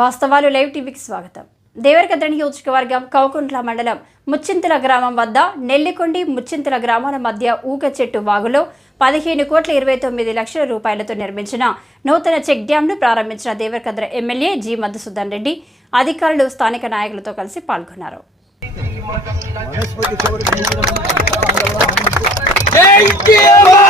వాస్తవాలు లైవ్ టీవీకి స్వాగతం. దేవరకద్ర నియోజకవర్గం కౌకుంట్ల మండలం ముచ్చింతల గ్రామం వద్ద నెల్లికొండి ముచ్చింతల గ్రామాల మధ్య ఊక చెట్టు వాగులో పదిహేను కోట్ల ఇరవై తొమ్మిది లక్షల రూపాయలతో నిర్మించిన నూతన చెక్ డ్యాంను ప్రారంభించిన దేవరకద్ర ఎమ్మెల్యే జి మధుసూదన్ రెడ్డి అధికారులు స్థానిక నాయకులతో కలిసి పాల్గొన్నారు. జై జై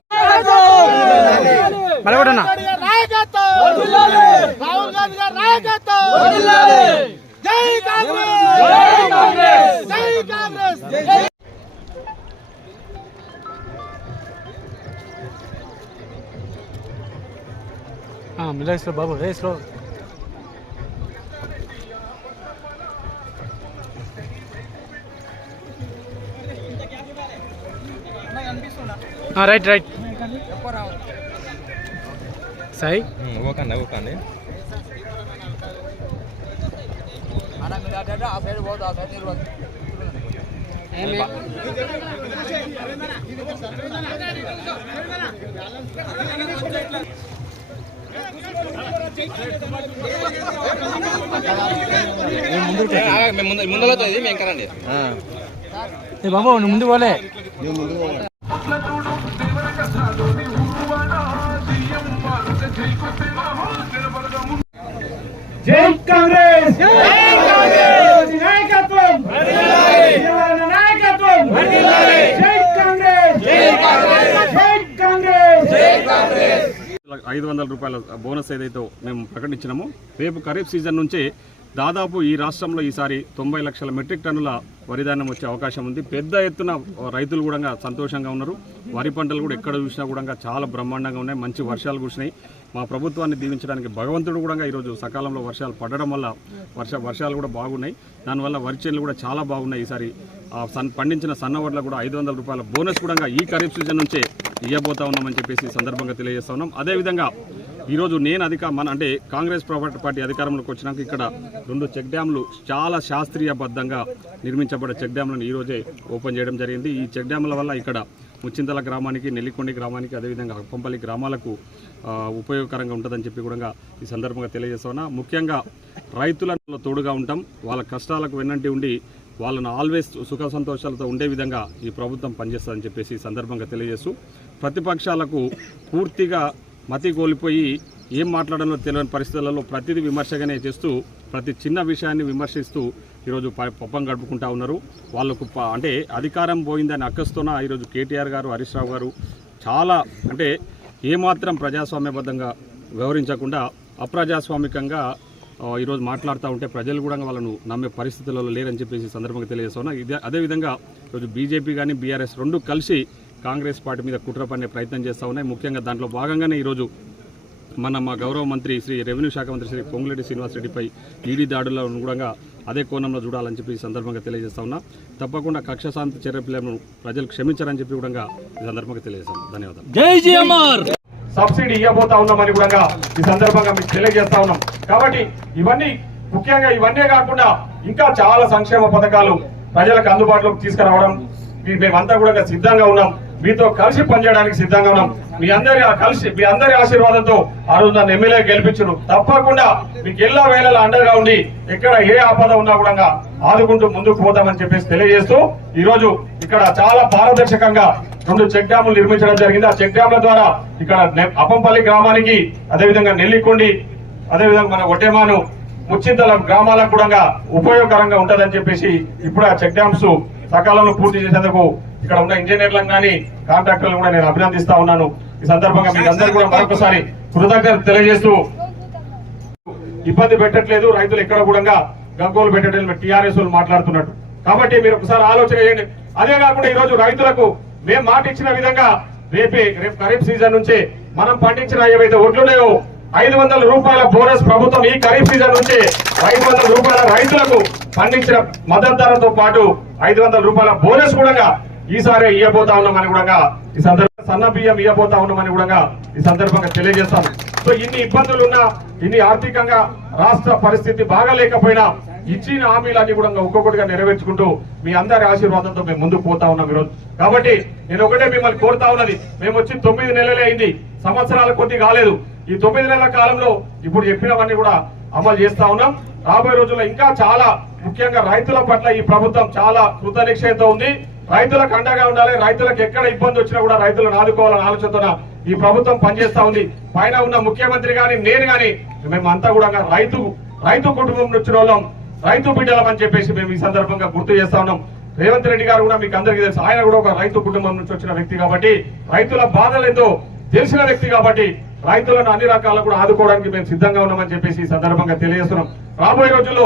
మరొకటన్నా రాహుల్ గాంధీ గారి నాయకత్వం జై కాంగ్రెస్! జై కాంగ్రెస్! రేస్లో బాబు రేస్లో రైట్ రైట్. సాయి ఓకండి ఓకండి ఎంకరండి ఏ బాబు నువ్వు ముందు పోలే. జై కాంగ్రెస్ జై కాంగ్రెస్! నాయకత్వం! జగన్ నాయకత్వం! జై కాంగ్రెస్! జై కాంగ్రెస్! జై కాంగ్రెస్! ఐదు వందల రూపాయల బోనస్ ఏదైతే మేము ప్రకటించినామో రేపు ఖరీఫ్ సీజన్ నుంచి దాదాపు ఈ రాష్ట్రంలో ఈసారి తొంభై లక్షల మెట్రిక్ టన్నుల వరిధాన్యం వచ్చే అవకాశం ఉంది. పెద్ద ఎత్తున రైతులు కూడా సంతోషంగా ఉన్నారు. వరి పంటలు కూడా ఎక్కడ చూసినా కూడా చాలా బ్రహ్మాండంగా ఉన్నాయి. మంచి వర్షాలు కురిసినాయి. మా ప్రభుత్వాన్ని దీవించడానికి భగవంతుడు కూడా ఈరోజు సకాలంలో వర్షాలు పడడం వల్ల వర్ష వర్షాలు కూడా బాగున్నాయి. దానివల్ల వరి చేనులు కూడా చాలా బాగున్నాయి ఈసారి. సన్ పండించిన సన్నవడ్ల కూడా ఐదు వందల రూపాయల బోనస్ కూడా ఈ ఖరీఫ్ సీజన్ నుంచే ఇవ్వబోతా ఉన్నామని చెప్పేసి ఈ సందర్భంగా తెలియజేస్తా ఉన్నాం. అదేవిధంగా ఈరోజు నేను అధిక మన అంటే కాంగ్రెస్ ప్రభుత్వ పార్టీ అధికారంలోకి వచ్చినాక ఇక్కడ రెండు చెక్ డ్యాంలు చాలా శాస్త్రీయబద్ధంగా నిర్మించబడే చెక్ డ్యాంలను ఈరోజే ఓపెన్ చేయడం జరిగింది. ఈ చెక్ డ్యాంల వల్ల ఇక్కడ ముచ్చింతల గ్రామానికి నెల్లికొండి గ్రామానికి అదేవిధంగా అక్కంపల్లి గ్రామాలకు ఉపయోగకరంగా ఉంటుందని చెప్పి కూడా ఈ సందర్భంగా తెలియజేస్తున్నా ముఖ్యంగా రైతులలో తోడుగా ఉంటాం. వాళ్ళ కష్టాలకు వెన్నంటి ఉండి వాళ్ళను ఆల్వేస్ సుఖ సంతోషాలతో ఉండే విధంగా ఈ ప్రభుత్వం పనిచేస్తుందని చెప్పేసి సందర్భంగా తెలియజేస్తూ ప్రతిపక్షాలకు పూర్తిగా మతి కోల్పోయి ఏం మాట్లాడాలో తెలియని పరిస్థితులలో ప్రతిదీ విమర్శగానే చేస్తూ ప్రతి చిన్న విషయాన్ని విమర్శిస్తూ ఈరోజు పప్పం గడుపుకుంటా ఉన్నారు. వాళ్ళకు ప- అంటే అధికారం పోయిందని అక్కస్తున్న ఈరోజు కేటీఆర్ గారు హరీష్ రావు గారు చాలా అంటే ఏమాత్రం ప్రజాస్వామ్యబద్ధంగా వ్యవహరించకుండా అప్రజాస్వామికంగా ఈరోజు మాట్లాడుతూ ఉంటే ప్రజలు కూడా వాళ్ళను నమ్మే పరిస్థితులలో లేరని చెప్పేసి సందర్భంగా తెలియజేస్తున్నా ఇదే అదేవిధంగా ఈరోజు బీజేపీ కానీ బీఆర్ఎస్ రెండు కలిసి కాంగ్రెస్ పార్టీ మీద కుట్ర పన్నే ప్రయత్నం చేస్తూ ఉన్నాయి. ముఖ్యంగా దాంట్లో భాగంగానే ఈరోజు మన మా గౌరవ మంత్రి శ్రీ రెవెన్యూ శాఖ మంత్రి శ్రీ పొంగులేటి శ్రీనివాసరెడ్డిపై ఈడీ దాడులను కూడా అదే కోణంలో చూడాలని చెప్పి ఈ సందర్భంగా తెలియజేస్తా ఉన్నా. తప్పకుండా కక్ష శాంతి చర్యలను ప్రజలు క్షమించారని చెప్పి కూడా ఈ సందర్భంగా తెలియజేస్తాం ధన్యవాదాలు. సబ్సిడీ ఇవ్వబోతా ఉన్నామని కూడా ఈ సందర్భంగా మీకు తెలియజేస్తా ఉన్నాం. కాబట్టి ఇవన్నీ ముఖ్యంగా ఇవన్నీ కాకుండా ఇంకా చాలా సంక్షేమ పథకాలు ప్రజలకు అందుబాటులోకి తీసుకురావడం మేమంతా కూడా సిద్ధంగా ఉన్నాం. మీతో కలిసి పనిచేయడానికి సిద్ధంగా ఉన్నాం. మీ అందరి కలిసి మీ అందరి ఆశీర్వాదంతో ఆ రోజు నన్ను ఎమ్మెల్యే గెలిపించరు. తప్పకుండా మీకు ఎల్లా వేళలా అండగా ఉండి ఎక్కడ ఏ ఆపద ఉన్నా కూడా ఆదుకుంటూ ముందుకు పోతామని చెప్పేసి తెలియజేస్తూ ఈ రోజు ఇక్కడ చాలా పారదర్శకంగా రెండు చెక్ డ్యాములు నిర్మించడం జరిగింది. ఆ చెక్ డ్యాముల ద్వారా ఇక్కడ నె- అప్పంపల్లి గ్రామానికి అదేవిధంగా నెల్లికొండి అదేవిధంగా మన ఒట్టేమాను ముచ్చింతల గ్రామాలకు కూడా ఉపయోగకరంగా ఉంటదని చెప్పేసి ఇప్పుడు ఆ చెక్ డ్యామ్స్ సకాలంలో పూర్తి చేసేందుకు ఇక్కడ ఉన్న ఇంజనీర్లను కానీ కాంట్రాక్టర్లను కూడా నేను అభినందిస్తా ఉన్నాను. ఈ సందర్భంగా మీకు అందరూ కూడా మరొకసారి కృతజ్ఞత తెలియజేస్తూ ఇబ్బంది పెట్టట్లేదు రైతులు ఎక్కడ కూడా గంగోలు పెట్టడం టీఆర్ఎస్ మాట్లాడుతున్నట్టు. కాబట్టి మీరు ఒకసారి ఆలోచన చేయండి. అదే కాకుండా ఈ రోజు రైతులకు మేము మాట ఇచ్చిన విధంగా రేపే రేపు ఖరీఫ్ సీజన్ నుంచి మనం పండించిన ఏవైతే ఒడ్లున్నాయో ఐదు వందల రూపాయల బోనస్ ప్రభుత్వం ఈ ఖరీఫ్ సీజన్ నుంచి ఐదు వందల రూపాయల రైతులకు పండించిన మద్దతు ధరతో పాటు ఐదు వందల రూపాయల బోనస్ కూడా ఈసారి ఇవ్వబోతా ఉన్నామని కూడా ఈ సందర్భంగా సన్న బియ్యం ఇవ్వబోతా ఉన్నామని కూడా ఈ సందర్భంగా తెలియజేస్తాం సో ఇన్ని ఇబ్బందులు ఉన్నా ఇన్ని ఆర్థికంగా రాష్ట్ర పరిస్థితి బాగాలేకపోయినా ఇచ్చిన హామీలన్నీ కూడా ఒక్కొక్కటిగా నెరవేర్చుకుంటూ మీ అందరి ఆశీర్వాదంతో మేము ముందుకు పోతా ఉన్నాం ఈరోజు. కాబట్టి నేను ఒకటే మిమ్మల్ని కోరుతా ఉన్నది మేము వచ్చి తొమ్మిది నెలలే అయింది సంవత్సరాల కొద్ది కాలేదు. ఈ తొమ్మిది నెలల కాలంలో ఇప్పుడు చెప్పినవన్నీ కూడా అమలు చేస్తా ఉన్నాం. రాబోయే రోజుల్లో ఇంకా చాలా ముఖ్యంగా రైతుల పట్ల ఈ ప్రభుత్వం చాలా కృతనిక్షయంతో ఉంది. రైతులకు అండగా ఉండాలి రైతులకు ఎక్కడ ఇబ్బంది వచ్చినా కూడా రైతులను ఆదుకోవాలని ఆలోచనతో ఈ ప్రభుత్వం పనిచేస్తా ఉంది. పైన ఉన్న ముఖ్యమంత్రి గాని నేను గాని మేమంతా కూడా రైతు రైతు కుటుంబం నుంచి వచ్చిన వాళ్ళం. రైతు బిడ్డలం అని చెప్పేసి మేము ఈ సందర్భంగా గుర్తు చేస్తా ఉన్నాం. రేవంత్ రెడ్డి గారు కూడా మీకు అందరికీ తెలుసు ఆయన కూడా ఒక రైతు కుటుంబం నుంచి వచ్చిన వ్యక్తి కాబట్టి రైతుల బాధలేదో తెలిసిన వ్యక్తి కాబట్టి రైతులను అన్ని రకాల కూడా ఆదుకోవడానికి మేము సిద్ధంగా ఉన్నామని చెప్పేసి ఈ సందర్భంగా తెలియజేస్తున్నాం. రాబోయే రోజుల్లో